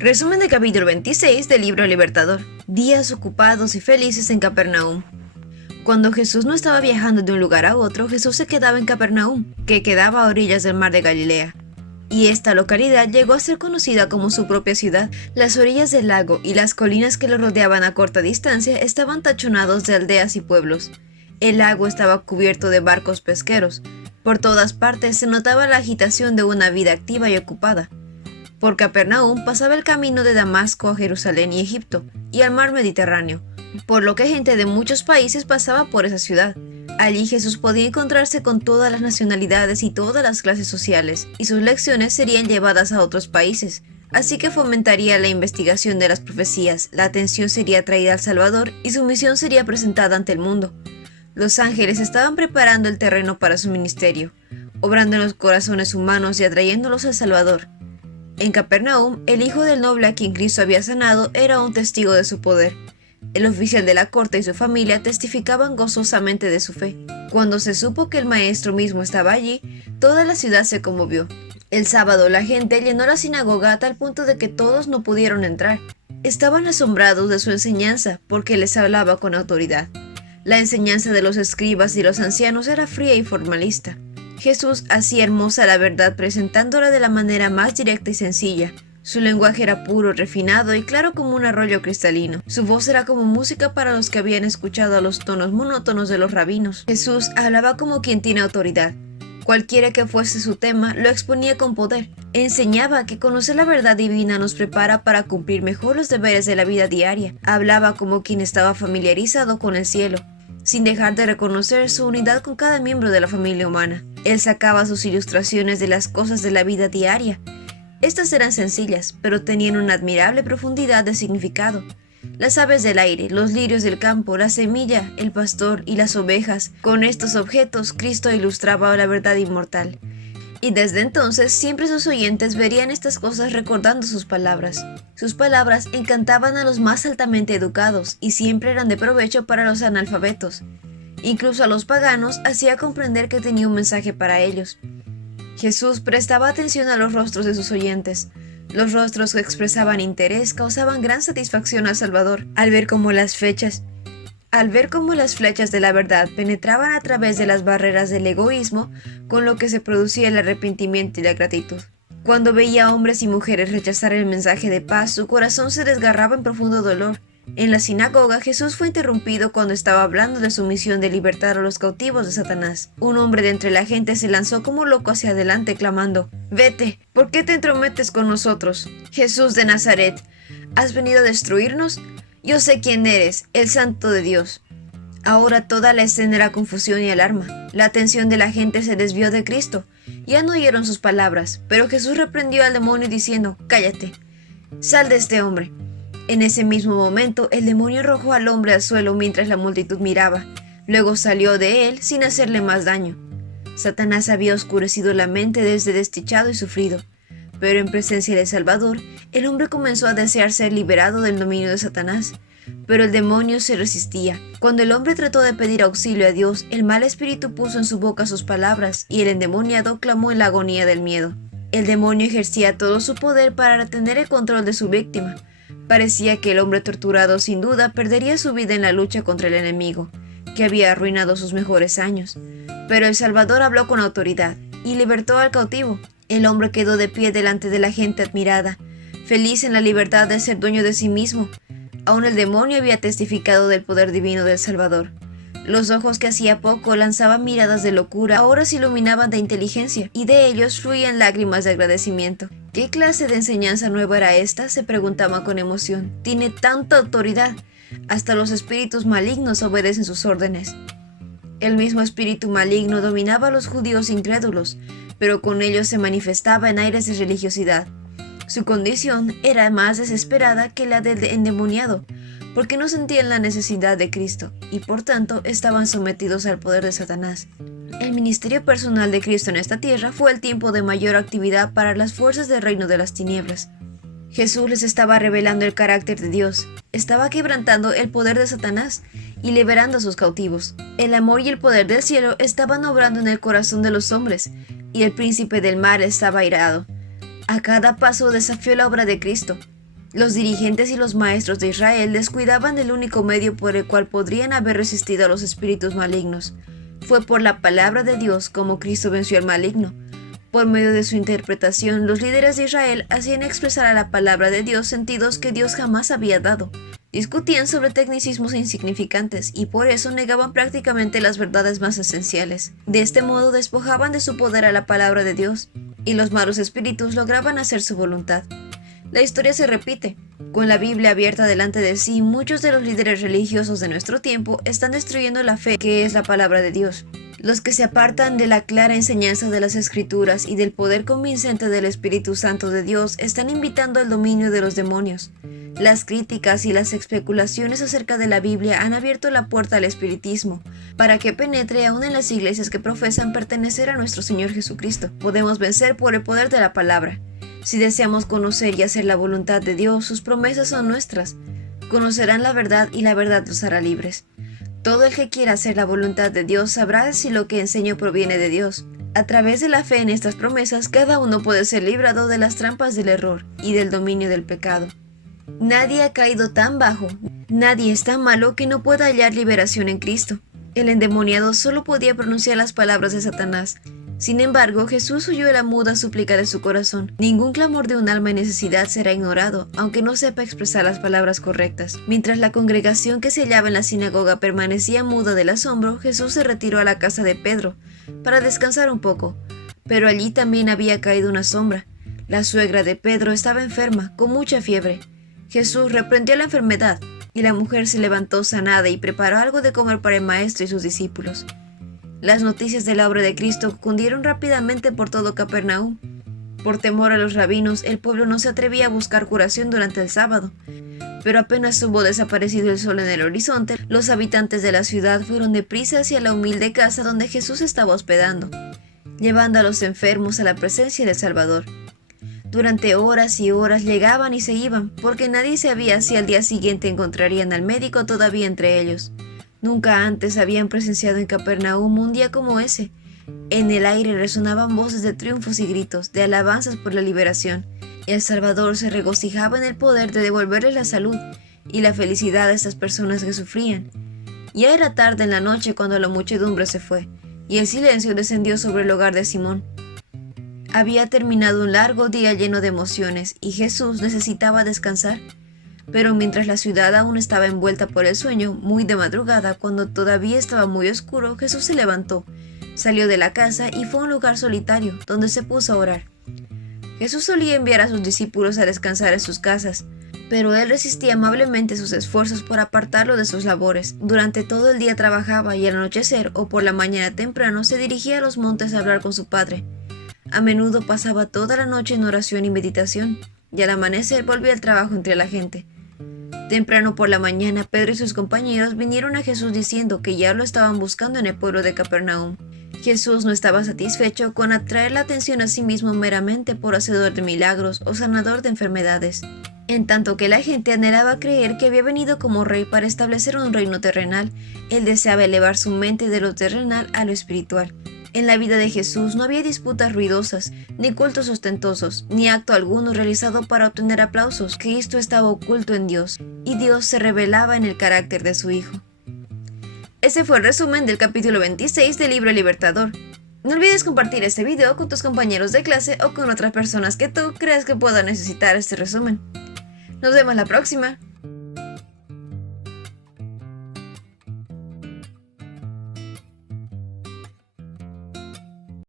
Resumen del capítulo 26 del libro Libertador. Días ocupados y felices en Capernaum. Cuando Jesús no estaba viajando de un lugar a otro, Jesús se quedaba en Capernaum, que quedaba a orillas del mar de Galilea. Y esta localidad llegó a ser conocida como su propia ciudad. Las orillas del lago y las colinas que lo rodeaban a corta distancia estaban tachonados de aldeas y pueblos. El lago estaba cubierto de barcos pesqueros. Por todas partes se notaba la agitación de una vida activa y ocupada. Por Capernaum pasaba el camino de Damasco a Jerusalén y Egipto, y al mar Mediterráneo, por lo que gente de muchos países pasaba por esa ciudad. Allí Jesús podía encontrarse con todas las nacionalidades y todas las clases sociales, y sus lecciones serían llevadas a otros países. Así que fomentaría la investigación de las profecías, la atención sería traída al Salvador y su misión sería presentada ante el mundo. Los ángeles estaban preparando el terreno para su ministerio, obrando en los corazones humanos y atrayéndolos al Salvador. En Capernaum, el hijo del noble a quien Cristo había sanado era un testigo de su poder. El oficial de la corte y su familia testificaban gozosamente de su fe. Cuando se supo que el maestro mismo estaba allí, toda la ciudad se conmovió. El sábado la gente llenó la sinagoga a tal punto de que todos no pudieron entrar. Estaban asombrados de su enseñanza porque les hablaba con autoridad. La enseñanza de los escribas y los ancianos era fría y formalista. Jesús hacía hermosa la verdad presentándola de la manera más directa y sencilla. Su lenguaje era puro, refinado y claro como un arroyo cristalino. Su voz era como música para los que habían escuchado a los tonos monótonos de los rabinos. Jesús hablaba como quien tiene autoridad. Cualquiera que fuese su tema, lo exponía con poder. Enseñaba que conocer la verdad divina nos prepara para cumplir mejor los deberes de la vida diaria. Hablaba como quien estaba familiarizado con el cielo, sin dejar de reconocer su unidad con cada miembro de la familia humana. Él sacaba sus ilustraciones de las cosas de la vida diaria. Estas eran sencillas, pero tenían una admirable profundidad de significado. Las aves del aire, los lirios del campo, la semilla, el pastor y las ovejas. Con estos objetos, Cristo ilustraba la verdad inmortal. Y desde entonces, siempre sus oyentes verían estas cosas recordando sus palabras. Sus palabras encantaban a los más altamente educados y siempre eran de provecho para los analfabetos. Incluso a los paganos hacía comprender que tenía un mensaje para ellos. Jesús prestaba atención a los rostros de sus oyentes. Los rostros que expresaban interés causaban gran satisfacción al Salvador al ver cómo las flechas de la verdad penetraban a través de las barreras del egoísmo, con lo que se producía el arrepentimiento y la gratitud. Cuando veía a hombres y mujeres rechazar el mensaje de paz, su corazón se desgarraba en profundo dolor. En la sinagoga, Jesús fue interrumpido cuando estaba hablando de su misión de libertar a los cautivos de Satanás. Un hombre de entre la gente se lanzó como loco hacia adelante, clamando: «¡Vete! ¿Por qué te entrometes con nosotros? Jesús de Nazaret, ¿has venido a destruirnos? Yo sé quién eres, el Santo de Dios». Ahora toda la escena era confusión y alarma. La atención de la gente se desvió de Cristo. Ya no oyeron sus palabras, pero Jesús reprendió al demonio diciendo: «¡Cállate! ¡Sal de este hombre!». En ese mismo momento, el demonio arrojó al hombre al suelo mientras la multitud miraba. Luego salió de él sin hacerle más daño. Satanás había oscurecido la mente desde desdichado y sufrido. Pero en presencia del Salvador, el hombre comenzó a desear ser liberado del dominio de Satanás. Pero el demonio se resistía. Cuando el hombre trató de pedir auxilio a Dios, el mal espíritu puso en su boca sus palabras y el endemoniado clamó en la agonía del miedo. El demonio ejercía todo su poder para retener el control de su víctima. Parecía que el hombre torturado sin duda perdería su vida en la lucha contra el enemigo, que había arruinado sus mejores años. Pero el Salvador habló con autoridad y libertó al cautivo. El hombre quedó de pie delante de la gente admirada, feliz en la libertad de ser dueño de sí mismo. Aún el demonio había testificado del poder divino del Salvador. Los ojos que hacía poco lanzaban miradas de locura ahora se iluminaban de inteligencia, y de ellos fluían lágrimas de agradecimiento. ¿Qué clase de enseñanza nueva era esta?, se preguntaba con emoción. Tiene tanta autoridad. Hasta los espíritus malignos obedecen sus órdenes. El mismo espíritu maligno dominaba a los judíos incrédulos, pero con ellos se manifestaba en aires de religiosidad. Su condición era más desesperada que la del endemoniado, porque no sentían la necesidad de Cristo y por tanto estaban sometidos al poder de Satanás. El ministerio personal de Cristo en esta tierra fue el tiempo de mayor actividad para las fuerzas del reino de las tinieblas. Jesús les estaba revelando el carácter de Dios, estaba quebrantando el poder de Satanás y liberando a sus cautivos. El amor y el poder del cielo estaban obrando en el corazón de los hombres y el príncipe del mal estaba airado. A cada paso desafió la obra de Cristo. Los dirigentes y los maestros de Israel descuidaban del único medio por el cual podrían haber resistido a los espíritus malignos. Fue por la palabra de Dios como Cristo venció al maligno. Por medio de su interpretación, los líderes de Israel hacían expresar a la palabra de Dios sentidos que Dios jamás había dado. Discutían sobre tecnicismos insignificantes y por eso negaban prácticamente las verdades más esenciales. De este modo despojaban de su poder a la palabra de Dios, y los malos espíritus lograban hacer su voluntad. La historia se repite. Con la Biblia abierta delante de sí, muchos de los líderes religiosos de nuestro tiempo están destruyendo la fe que es la palabra de Dios. Los que se apartan de la clara enseñanza de las Escrituras y del poder convincente del Espíritu Santo de Dios están invitando al dominio de los demonios. Las críticas y las especulaciones acerca de la Biblia han abierto la puerta al espiritismo, para que penetre aún en las iglesias que profesan pertenecer a nuestro Señor Jesucristo. Podemos vencer por el poder de la palabra. Si deseamos conocer y hacer la voluntad de Dios, sus promesas son nuestras. Conocerán la verdad y la verdad los hará libres. Todo el que quiera hacer la voluntad de Dios sabrá si lo que enseño proviene de Dios. A través de la fe en estas promesas, cada uno puede ser librado de las trampas del error y del dominio del pecado. Nadie ha caído tan bajo, nadie es tan malo que no pueda hallar liberación en Cristo. El endemoniado solo podía pronunciar las palabras de Satanás. Sin embargo, Jesús oyó la muda súplica de su corazón. Ningún clamor de un alma en necesidad será ignorado, aunque no sepa expresar las palabras correctas. Mientras la congregación que se hallaba en la sinagoga permanecía muda del asombro, Jesús se retiró a la casa de Pedro para descansar un poco. Pero allí también había caído una sombra. La suegra de Pedro estaba enferma, con mucha fiebre. Jesús reprendió la enfermedad, y la mujer se levantó sanada y preparó algo de comer para el maestro y sus discípulos. Las noticias de la obra de Cristo cundieron rápidamente por todo Capernaum. Por temor a los rabinos, el pueblo no se atrevía a buscar curación durante el sábado. Pero apenas hubo desaparecido el sol en el horizonte, los habitantes de la ciudad fueron deprisa hacia la humilde casa donde Jesús estaba hospedando, llevando a los enfermos a la presencia del Salvador. Durante horas y horas llegaban y se iban, porque nadie sabía si al día siguiente encontrarían al médico todavía entre ellos. Nunca antes habían presenciado en Capernaum un día como ese. En el aire resonaban voces de triunfos y gritos, de alabanzas por la liberación. El Salvador se regocijaba en el poder de devolverles la salud y la felicidad a estas personas que sufrían. Ya era tarde en la noche cuando la muchedumbre se fue, y el silencio descendió sobre el hogar de Simón. Había terminado un largo día lleno de emociones, y Jesús necesitaba descansar. Pero mientras la ciudad aún estaba envuelta por el sueño, muy de madrugada, cuando todavía estaba muy oscuro, Jesús se levantó, salió de la casa y fue a un lugar solitario, donde se puso a orar. Jesús solía enviar a sus discípulos a descansar en sus casas, pero él resistía amablemente sus esfuerzos por apartarlo de sus labores. Durante todo el día trabajaba y al anochecer o por la mañana temprano se dirigía a los montes a hablar con su Padre. A menudo pasaba toda la noche en oración y meditación, y al amanecer volvía al trabajo entre la gente. Temprano por la mañana, Pedro y sus compañeros vinieron a Jesús diciendo que ya lo estaban buscando en el pueblo de Capernaum. Jesús no estaba satisfecho con atraer la atención a sí mismo meramente por hacedor de milagros o sanador de enfermedades, en tanto que la gente anhelaba creer que había venido como rey para establecer un reino terrenal. Él deseaba elevar su mente de lo terrenal a lo espiritual. En la vida de Jesús no había disputas ruidosas, ni cultos ostentosos, ni acto alguno realizado para obtener aplausos. Cristo estaba oculto en Dios, y Dios se revelaba en el carácter de su Hijo. Ese fue el resumen del capítulo 26 del libro Libertador. No olvides compartir este video con tus compañeros de clase o con otras personas que tú creas que puedan necesitar este resumen. Nos vemos la próxima.